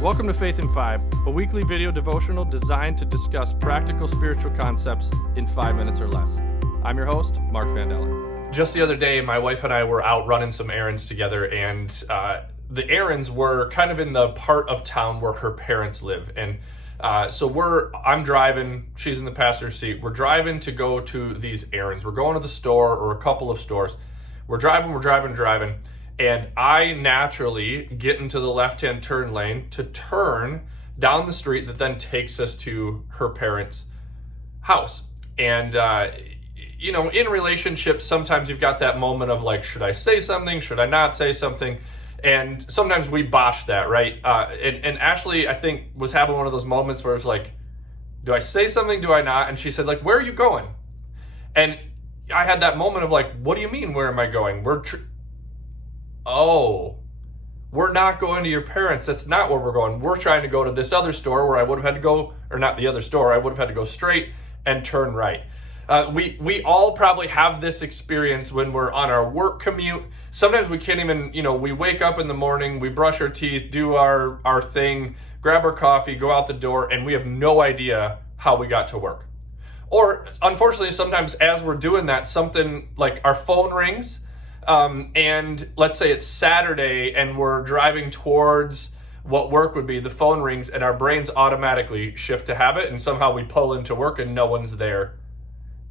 Welcome to Faith in 5, a weekly video devotional designed to discuss practical spiritual concepts in 5 minutes or less. I'm your host, Mark Vandella. Just the other day, my wife and I were out running some errands together, and the errands were kind of in the part of town where her parents live. And I'm driving, she's in the passenger seat. We're driving to go to these errands. We're going to the store or a couple of stores. We're driving. And I naturally get into the left-hand turn lane to turn down the street that then takes us to her parents' house. And, in relationships, sometimes you've got that moment of like, should I say something? Should I not say something? And sometimes we botch that, right? And Ashley, I think, was having one of those moments where it's like, do I say something? Do I not? And she said, like, where are you going? And I had that moment of like, what do you mean, where am I going? We're not going to your parents. That's not where we're going. We're trying to go to this other store where I would have had to go, or not the other store, I would have had to go straight and turn right. We all probably have this experience when we're on our work commute. Sometimes we can't even, we wake up in the morning, we brush our teeth, do our thing, grab our coffee, go out the door, and we have no idea how we got to work. Or unfortunately, sometimes as we're doing that, something like our phone rings, and let's say it's Saturday and we're driving towards what work would be, the phone rings and our brains automatically shift to habit, and somehow we pull into work and no one's there.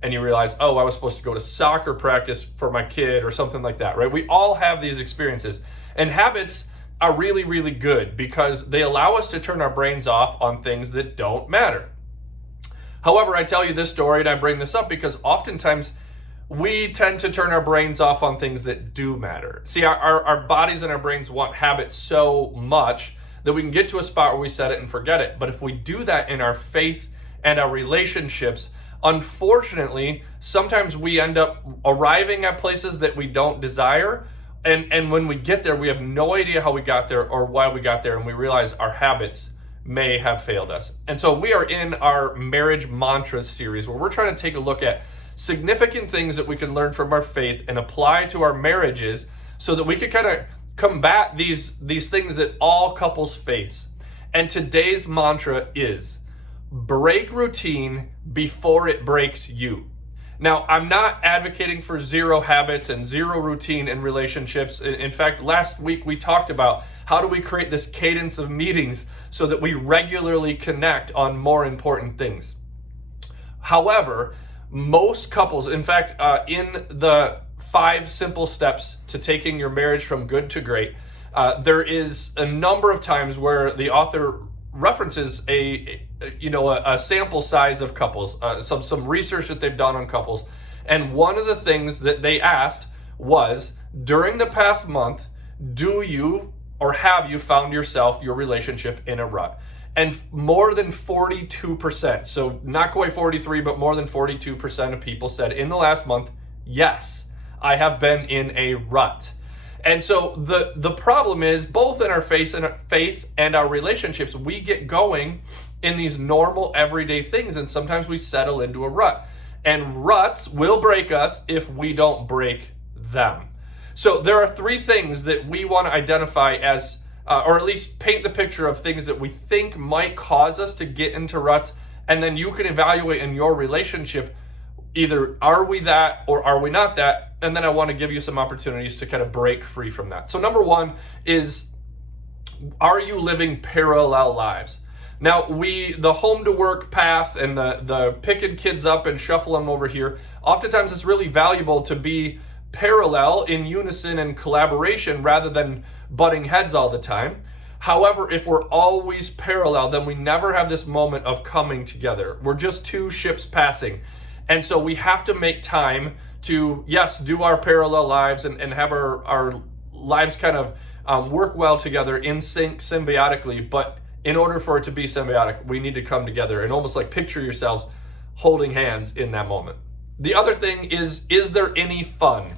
And you realize, I was supposed to go to soccer practice for my kid or something like that, right? We all have these experiences. And habits are really, really good because they allow us to turn our brains off on things that don't matter. However, I tell you this story and I bring this up because oftentimes we tend to turn our brains off on things that do matter. See, our bodies and our brains want habits so much that we can get to a spot where we set it and forget it. But if we do that in our faith and our relationships, unfortunately, sometimes we end up arriving at places that we don't desire. And when we get there, we have no idea how we got there or why we got there. And we realize our habits may have failed us. And so we are in our marriage mantras series where we're trying to take a look at significant things that we can learn from our faith and apply to our marriages so that we can kind of combat these things that all couples face. And today's mantra is break routine before it breaks you. Now, I'm not advocating for zero habits and zero routine in relationships. In fact, last week we talked about how do we create this cadence of meetings so that we regularly connect on more important things. However, most couples, in fact, in the 5 simple steps to taking your marriage from good to great, there is a number of times where the author references a sample size of couples, some research that they've done on couples. And one of the things that they asked was, during the past month, do you or have you found your relationship in a rut? And more than 42%, so not quite 43, but more than 42% of people said in the last month, yes, I have been in a rut. And so the problem is, both in our faith and our relationships, we get going in these normal everyday things, and sometimes we settle into a rut. And ruts will break us if we don't break them. So there are 3 things that we want to identify as or at least paint the picture of things that we think might cause us to get into ruts, and then you can evaluate in your relationship, either are we that or are we not that, and then I want to give you some opportunities to kind of break free from that. So number 1 is, are you living parallel lives? Now, the home to work path and the picking kids up and shuffle them over here, oftentimes it's really valuable to be parallel, in unison and collaboration, rather than butting heads all the time. However, if we're always parallel, then we never have this moment of coming together. We're just 2 ships passing. And so we have to make time to, yes, do our parallel lives and have our lives kind of work well together, in sync, symbiotically. But in order for it to be symbiotic, we need to come together and almost like picture yourselves holding hands in that moment. The other thing is there any fun?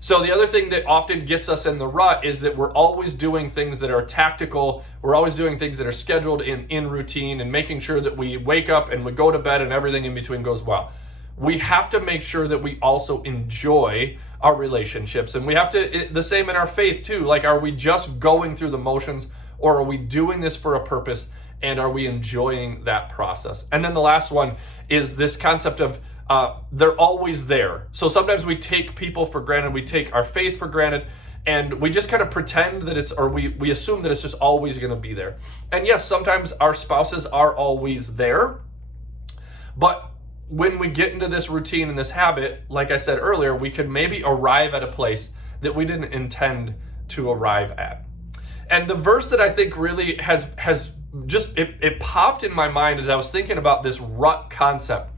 So the other thing that often gets us in the rut is that we're always doing things that are tactical. We're always doing things that are scheduled in routine, and making sure that we wake up and we go to bed and everything in between goes well. We have to make sure that we also enjoy our relationships, and we have to, the same in our faith too. Like, are we just going through the motions, or are we doing this for a purpose, and are we enjoying that process? And then the last one is this concept of they're always there. So sometimes we take people for granted, we take our faith for granted, and we just kind of pretend that it's, or we assume that it's just always going to be there. And yes, sometimes our spouses are always there, but when we get into this routine and this habit, like I said earlier, we could maybe arrive at a place that we didn't intend to arrive at. And the verse that I think really has just, it popped in my mind as I was thinking about this rut concept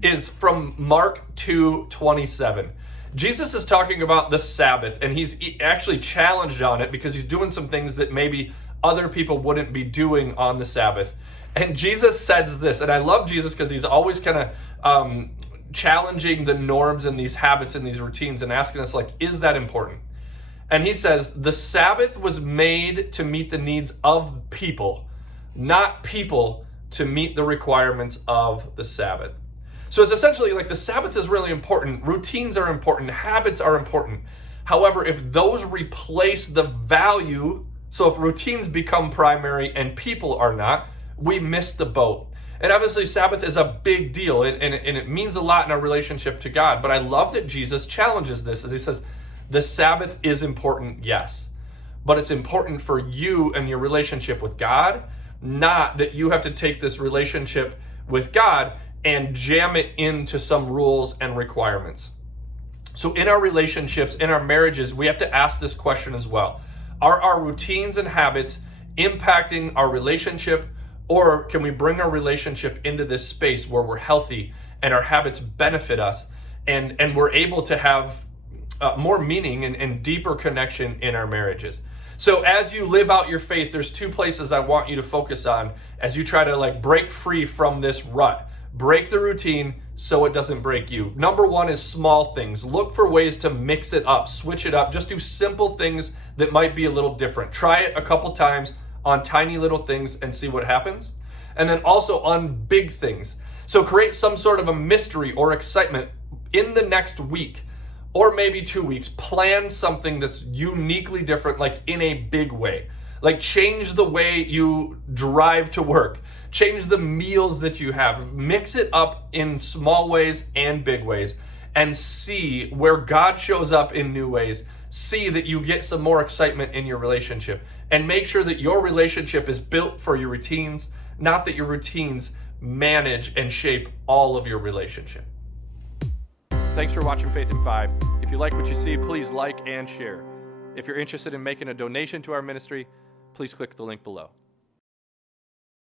is from Mark 2:27. Jesus is talking about the Sabbath, and he's actually challenged on it because he's doing some things that maybe other people wouldn't be doing on the Sabbath. And Jesus says this, and I love Jesus because he's always kind of challenging the norms and these habits and these routines and asking us, like, is that important? And he says, the Sabbath was made to meet the needs of people, not people to meet the requirements of the Sabbath. So it's essentially like the Sabbath is really important. Routines are important. Habits are important. However, if those replace the value, so if routines become primary and people are not, we miss the boat. And obviously Sabbath is a big deal and it means a lot in our relationship to God. But I love that Jesus challenges this as he says, the Sabbath is important, yes. But it's important for you and your relationship with God, not that you have to take this relationship with God and jam it into some rules and requirements. So in our relationships, in our marriages, we have to ask this question as well. Are our routines and habits impacting our relationship, or can we bring our relationship into this space where we're healthy and our habits benefit us and we're able to have more meaning and deeper connection in our marriages? So as you live out your faith, there's two places I want you to focus on as you try to like break free from this rut. Break the routine so it doesn't break you. Number one is small things. Look for ways to mix it up, switch it up. Just do simple things that might be a little different. Try it a couple times on tiny little things and see what happens. And then also on big things. So create some sort of a mystery or excitement in the next week or maybe 2 weeks. Plan something that's uniquely different, like in a big way. Like change the way you drive to work. Change the meals that you have. Mix it up in small ways and big ways and see where God shows up in new ways. See that you get some more excitement in your relationship and make sure that your relationship is built for your routines, not that your routines manage and shape all of your relationship. Thanks for watching Faith in 5. If you like what you see, please like and share. If you're interested in making a donation to our ministry, please click the link below.